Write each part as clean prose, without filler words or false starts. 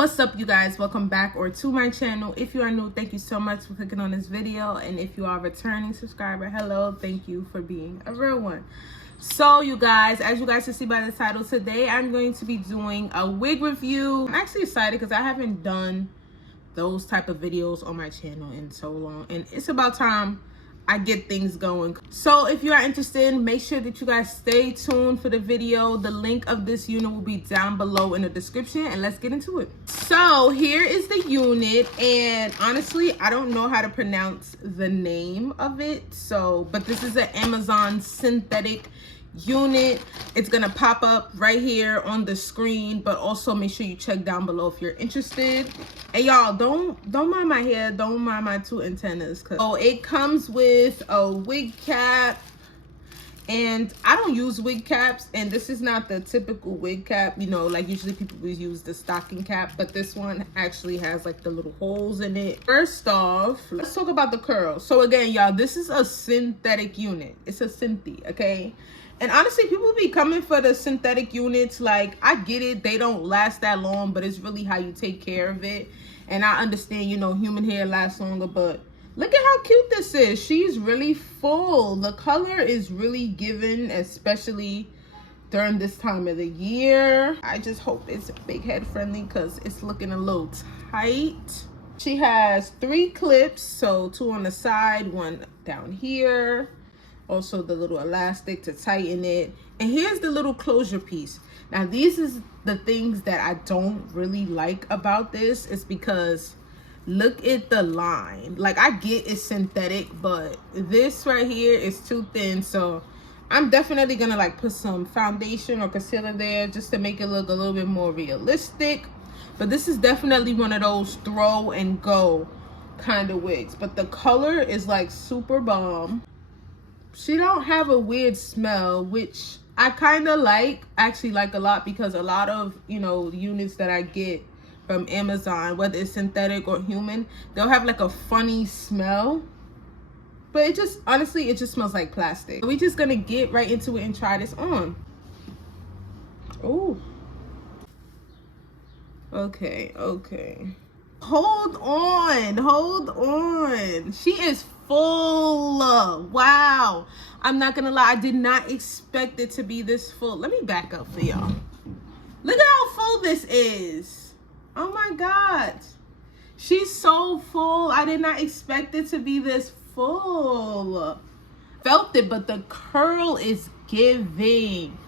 What's up, you guys? Welcome back or to my channel. If you are new, thank you so much for clicking on this video, and if you are a returning subscriber, hello, thank you for being a real one. So you guys, as you guys can see by the title, today I'm going to be doing a wig review. I'm actually excited because I haven't done those type of videos on my channel in so long, and it's about time I get things going. So if you are interested, make sure that you guys stay tuned for the video. The link of this unit will be down below in the description, and let's get into it. So here is the unit, and honestly I don't know how to pronounce the name of it, but this is an Amazon synthetic unit. It's gonna pop up right here on the screen, but also make sure you check down below if you're interested. And y'all, don't mind my hair, don't mind my two antennas. So it comes with a wig cap, and I don't use wig caps, and this is not the typical wig cap, you know, like usually people will use the stocking cap, but this one actually has like the little holes in it. First off, let's talk about the curls. So again, y'all, this is a synthetic unit. It's a synthy, okay? And honestly, people be coming for the synthetic units. Like, I get it, they don't last that long, but it's really how you take care of it. And I understand, you know, human hair lasts longer, but look at how cute this is. She's really full. The color is really given, especially during this time of the year. I just hope it's big head friendly because it's looking a little tight. She has 3 clips, so 2 on the side, 1 down here. Also the little elastic to tighten it, and here's the little closure piece. Now these is the things that I don't really like about this, is because look at the line. Like, I get it's synthetic, but this right here is too thin, so I'm definitely gonna like put some foundation or concealer there just to make it look a little bit more realistic. But this is definitely one of those throw and go kind of wigs, but the color is like super bomb. She don't have a weird smell, which I kind of actually like a lot, because a lot of, you know, units that I get from Amazon, whether it's synthetic or human, they'll have like a funny smell, but it just, honestly, it just smells like plastic. We're just gonna get right into it and try this on. Oh, okay. Hold on. She is full. Wow. I'm not gonna lie, I did not expect it to be this full. Let me back up for y'all. Look at how full this is. Oh my God. She's so full. I did not expect it to be this full. Felt it, but the curl is giving.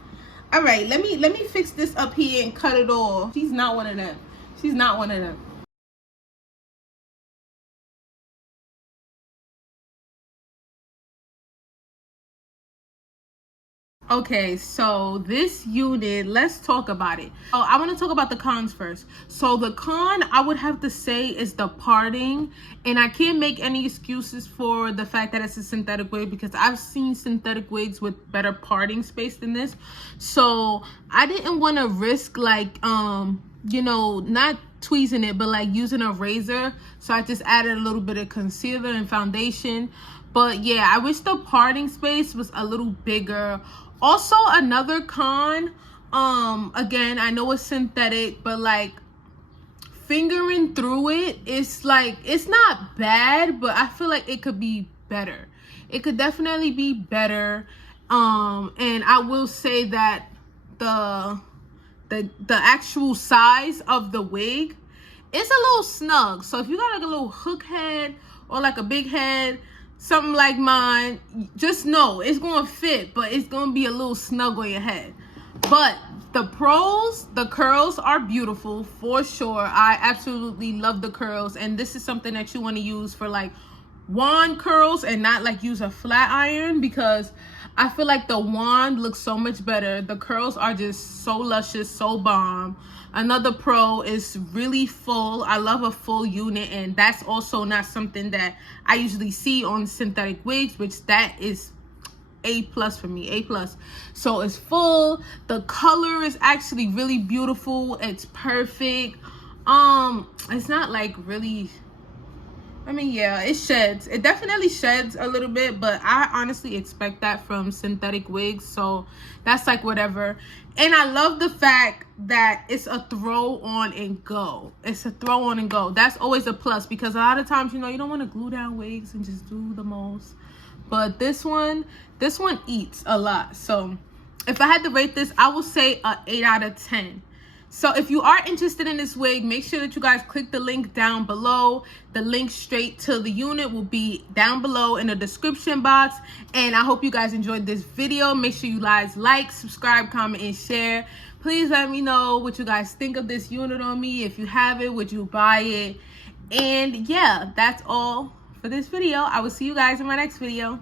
All right, let me fix this up here and cut it off. She's not one of them. She's not one of them. Okay, so this unit, let's talk about it. Oh, I want to talk about the cons first. So the con, I would have to say, is the parting, and I can't make any excuses for the fact that it's a synthetic wig, because I've seen synthetic wigs with better parting space than this. So I didn't want to risk like you know, not tweezing it, but like using a razor. So I just added a little bit of concealer and foundation. But yeah, I wish the parting space was a little bigger. Also, another con, again, I know it's synthetic, but like fingering through it, it's like, it's not bad, but I feel like it could be better. It could definitely be better. And I will say that the actual size of the wig is a little snug. So if you got like a little hook head or like a big head, something like mine, just know it's gonna fit, but it's gonna be a little snug on your head. But the pros, the curls are beautiful for sure. I absolutely love the curls, and this is something that you want to use for like wand curls and not like use a flat iron, because I feel like the wand looks so much better. The curls are just so luscious, so bomb. Another pro is really full. I love a full unit, and that's also not something that I usually see on synthetic wigs, which that is A+ for me, A+. So it's full. The color is actually really beautiful. It's perfect. It's not like really I mean, yeah, it sheds. It definitely sheds a little bit, but I honestly expect that from synthetic wigs, so that's like whatever. And I love the fact that it's a throw on and go. It's a throw on and go. That's always a plus, because a lot of times, you know, you don't want to glue down wigs and just do the most. But this one eats a lot. So if I had to rate this, I would say a 8 out of 10. So if you are interested in this wig, make sure that you guys click the link down below. The link straight to the unit will be down below in the description box. And I hope you guys enjoyed this video. Make sure you guys like, subscribe, comment, and share. Please let me know what you guys think of this unit on me. If you have it, would you buy it? And yeah, that's all for this video. I will see you guys in my next video.